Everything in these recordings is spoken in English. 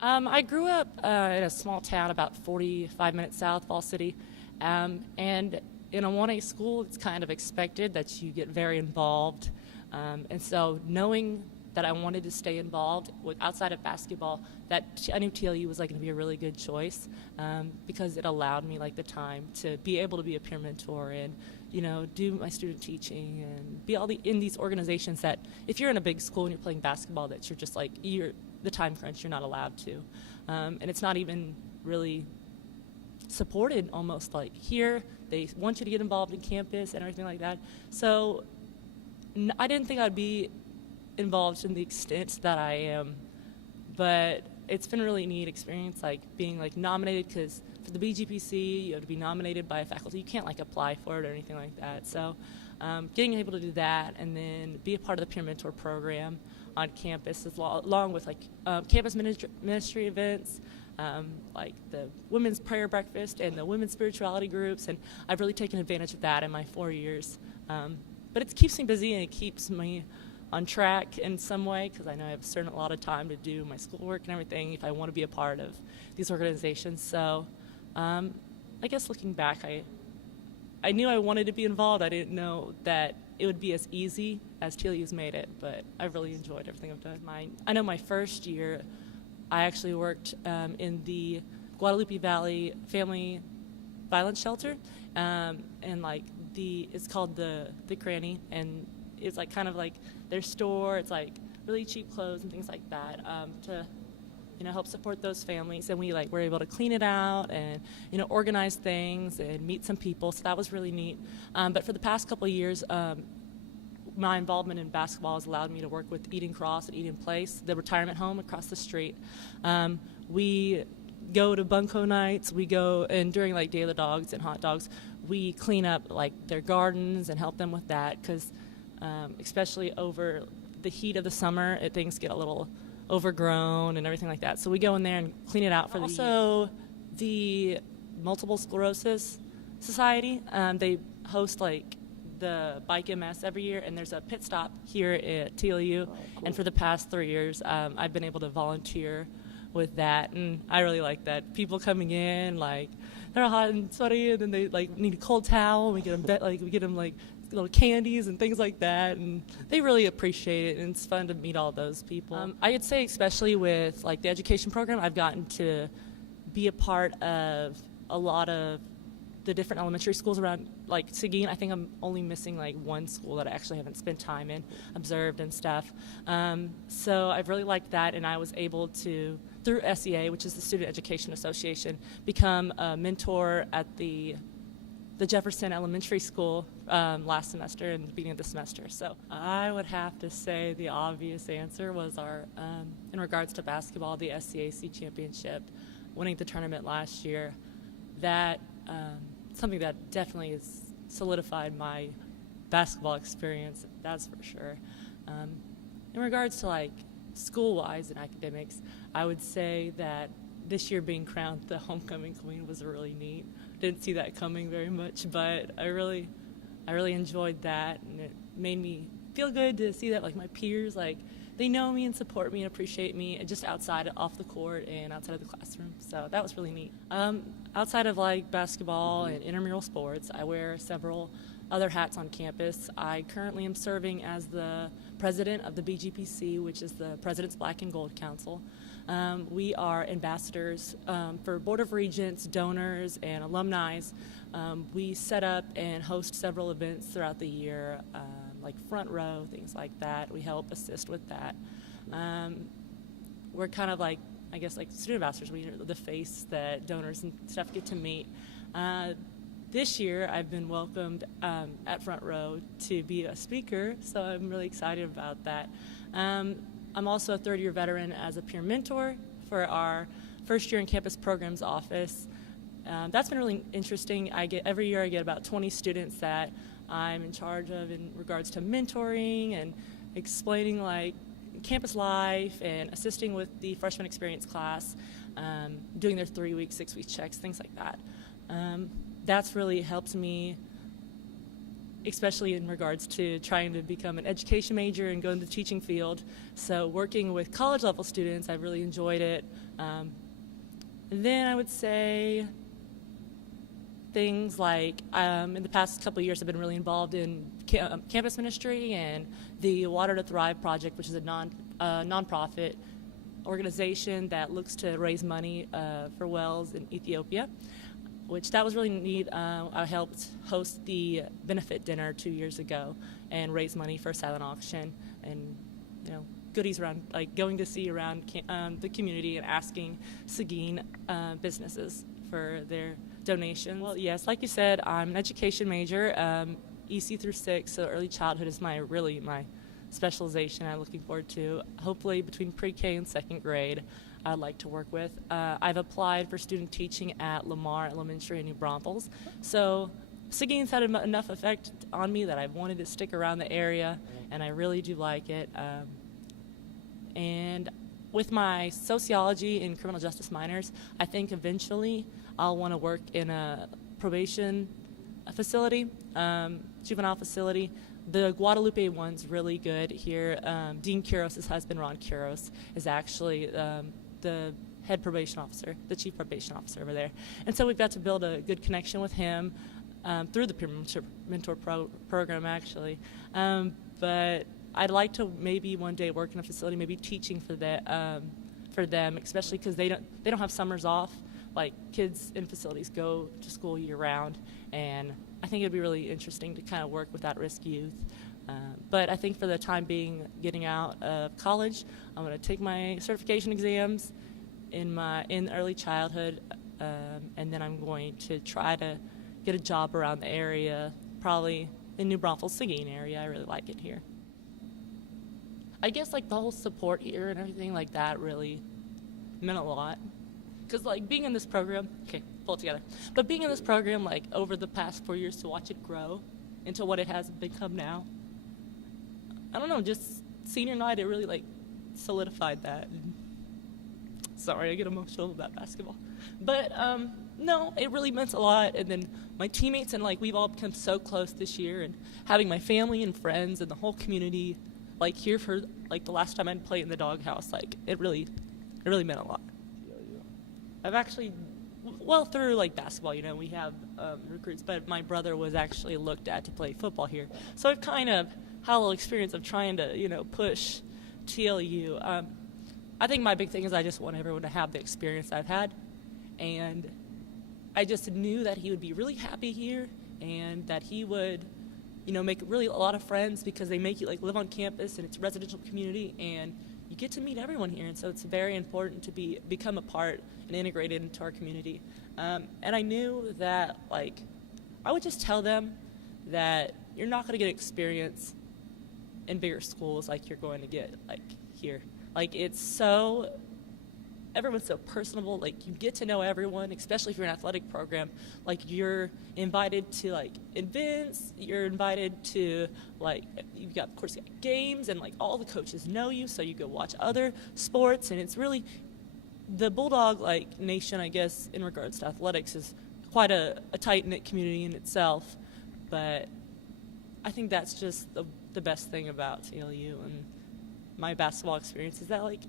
I grew up in a small town about 45 minutes south of Fall City, and in a 1A school, it's kind of expected that you get very involved. And so knowing that I wanted to stay involved with outside of basketball, I knew TLU was like going to be a really good choice because it allowed me like the time to be able to be a peer mentor and do my student teaching and be in these organizations that if you're in a big school and you're playing basketball that you're just like you're the time crunch, you're not allowed to, and it's not even really supported. Almost like here they want you to get involved in campus and everything like that. So I didn't think I'd be involved in the extent that I am, but it's been a really neat experience, like being like nominated, because for the BGPC you have to be nominated by a faculty. You can't like apply for it or anything like that. So getting able to do that and then be a part of the peer mentor program on campus, along with like campus ministry events, like the women's prayer breakfast and the women's spirituality groups, and I've really taken advantage of that in my 4 years. But it keeps me busy and it keeps me on track in some way, because I know I have a certain lot of time to do my schoolwork and everything if I want to be a part of these organizations. So I guess looking back, I knew I wanted to be involved. I didn't know that it would be as easy as TLU's made it, but I've really enjoyed everything I've done. I know my first year, I actually worked in the Guadalupe Valley Family Violence Shelter, and like it's called the Cranny, and it's like kind of like their store. It's like really cheap clothes and things like that to help support those families. And we were able to clean it out and organize things and meet some people. So that was really neat. But for the past couple of years, my involvement in basketball has allowed me to work with Eden Cross and Eden Place, the retirement home across the street. We go to bunco nights. We go, and during like Day of the Dogs and hot dogs, we clean up like their gardens and help them with that, because especially over the heat of the summer, things get a little overgrown and everything like that. So we go in there and clean it out for the also the Multiple Sclerosis Society. They host like the Bike MS every year, and there's a pit stop here at TLU. Cool. And for the past 3 years, I've been able to volunteer with that, and I really like that. People coming in, like they're hot and sweaty, and then they like need a cold towel. And we get them little candies and things like that, and they really appreciate it, and it's fun to meet all those people. I would say, especially with like the education program, I've gotten to be a part of a lot of the different elementary schools around like Seguin. I think I'm only missing like one school that I actually haven't spent time in, observed and stuff. So I've really liked that, and I was able to, through SEA, which is the Student Education Association, become a mentor at the Jefferson Elementary School last semester and the beginning of the semester. So I would have to say the obvious answer was our, in regards to basketball, the SCAC championship, winning the tournament last year. That something that definitely has solidified my basketball experience, that's for sure. In regards to like school-wise and academics, I would say that this year being crowned the homecoming queen was really neat. Didn't see that coming very much, but I really enjoyed that, and it made me feel good to see that like my peers, like they know me and support me and appreciate me, and just outside off the court and outside of the classroom. So that was really neat. Outside of like basketball and intramural sports, I wear several other hats on campus. I currently am serving as the president of the BGPC, which is the President's Black and Gold Council. We are ambassadors for Board of Regents, donors, and alumni. We set up and host several events throughout the year, like Front Row, things like that. We help assist with that. We're kind of like, I guess, like student ambassadors. We're the face that donors and stuff get to meet. This year, I've been welcomed at Front Row to be a speaker, so I'm really excited about that. I'm also a third-year veteran as a peer mentor for our first year in campus programs office. That's been really interesting. Every year I get about 20 students that I'm in charge of in regards to mentoring and explaining like campus life and assisting with the freshman experience class, doing their 3-week, 6-week checks, things like that. That's really helped me especially in regards to trying to become an education major and go into the teaching field. So working with college level students, I've really enjoyed it. And then I would say things like in the past couple of years I've been really involved in campus ministry and the Water to Thrive project, which is a nonprofit organization that looks to raise money for wells in Ethiopia, which that was really neat. I helped host the benefit dinner 2 years ago and raise money for a silent auction, and goodies around, like going to see around the community and asking Seguin businesses for their donations. Well, yes, like you said, I'm an education major, EC through 6, so early childhood is my specialization I'm looking forward to. Hopefully between pre-K and second grade, I'd like to work with. I've applied for student teaching at Lamar Elementary in New Braunfels, so Seguin's had enough effect on me that I've wanted to stick around the area, and I really do like it. And with my sociology and criminal justice minors, I think eventually I'll want to work in a probation facility, juvenile facility. The Guadalupe one's really good here. Dean Quiros' husband, Ron Quiros, is actually the head probation officer, the chief probation officer over there. And so we've got to build a good connection with him through the peer mentor program, actually. But I'd like to maybe one day work in a facility, maybe teaching for them, especially because they don't have summers off. Like, kids in facilities go to school year round, and I think it'd be really interesting to kind of work with at-risk youth. But I think for the time being, getting out of college, I'm going to take my certification exams in early childhood, and then I'm going to try to get a job around the area, probably in New Braunfels, Seguin area. I really like it here. I guess like the whole support here and everything like that really meant a lot. Because like being in this program, okay, pull it together. But being in this program like over the past 4 years, to watch it grow into what it has become now, I don't know, just senior night, it really like solidified that. Sorry, I get emotional about basketball. But no, it really meant a lot. And then my teammates and like we've all become so close this year, and having my family and friends and the whole community like here for like the last time I'd play in the doghouse, like it really meant a lot. I've actually, well, through like basketball, we have recruits, but my brother was actually looked at to play football here. So I've kind of had a little experience of trying to, push TLU. I think my big thing is I just want everyone to have the experience I've had. And I just knew that he would be really happy here and that he would, make really a lot of friends, because they make you like live on campus and it's a residential community and you get to meet everyone here. And so it's very important to become a part and integrated into our community. And I knew that like I would just tell them that you're not going to get experience in bigger schools like you're going to get like here. Like everyone's so personable. Like you get to know everyone, especially if you're an athletic program. Like you're invited to like events, you're invited to like of course you got games, and like all the coaches know you, so you go watch other sports. And it's really the Bulldog like nation, I guess, in regards to athletics is quite a tight-knit community in itself. But I think that's just the best thing about TLU and my basketball experience is that like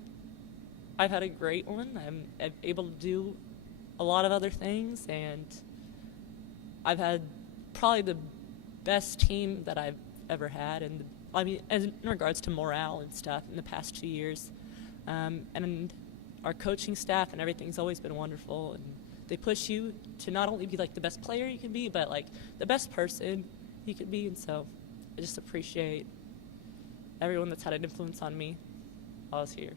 I've had a great one. I'm able to do a lot of other things, and I've had probably the best team that I've ever had. And I mean, in regards to morale and stuff in the past 2 years, and our coaching staff and everything's always been wonderful. And they push you to not only be like the best player you can be, but like the best person you could be. And so I just appreciate everyone that's had an influence on me while I was here.